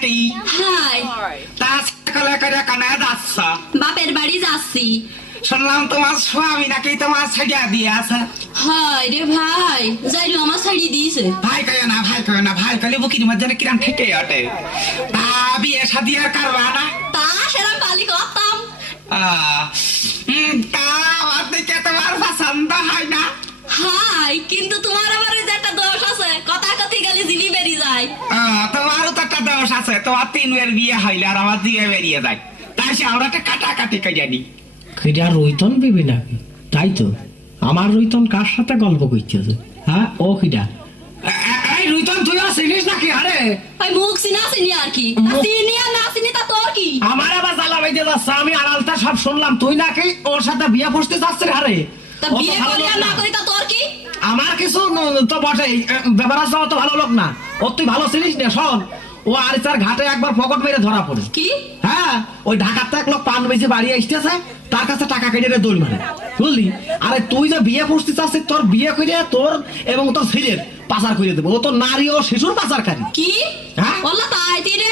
বেটি high তা সকালে করে কানা যাচ্ছ বাপের বাড়ি যাচ্ছি শুনলাম তোমার স্বামী নাকি তোমার ছেড়িয়া দিয়ে আছে হাই রে ভাই যাইলো আমার শাড়ি দিয়েছে ভাই কয় না ভাই কয় না ভাই কলে বুকির মধ্যে কিরাম থেকে ওঠে তা বিয়ে শাদি আর করবা না তা সেরকম পালি করতাম তা আমার দিকে তোমার পছন্দ হয় না হাই কিন্তু তোমার আবার যে একটা দোষ আছে কথা কথি গেলে জিবি বেরিয়ে যায় তোমারও তো একটা দোষ আছে তোমার 3 এর বিয়ে হইলে আর আমার দিয়ে বেরিয়ে যায় তাই সে আমরা একটা কাটাকাটি করে জানি সেটা রইতন পেবে নাকি তাই তো আমার রইতন কার সাথে গল্প করতেছে হ্যাঁ ও কিটা এই রুইতন তুই আসিস নাকি আরে ওই মুখ চিনা চিনি আর কি চিনি আর না চিনি তা তোর কি আমার আবার জ্বালা বাইতে যাচ্ছে আমি আড়ালটা সব শুনলাম তুই নাকি ওর সাথে বিয়ে বসতে যাচ্ছে আরে তা বিয়ে করি আর না করি তা তোর কি আমার কিছু তো বটেই ব্যাপার যাওয়া তো ভালো লোক না ও তুই ভালো চিনিস না শোন ও আরিচার ঘাটে একবার পকেট মেরে ধরা পড়ে কি হ্যাঁ ওই ঢাকাতে এক লোক পান বেশি বাড়ি আসতেছে তার কাছে টাকা কেটে দৌড় মারে বুঝলি আরে তুই যে বিয়ে করতে চাচ্ছিস তোর বিয়ে করে তোর এবং তোর ছেলের পাচার করে দেবো ও তো নারী ও শিশুর পাচারকারী কি হ্যাঁ বললা তাই রে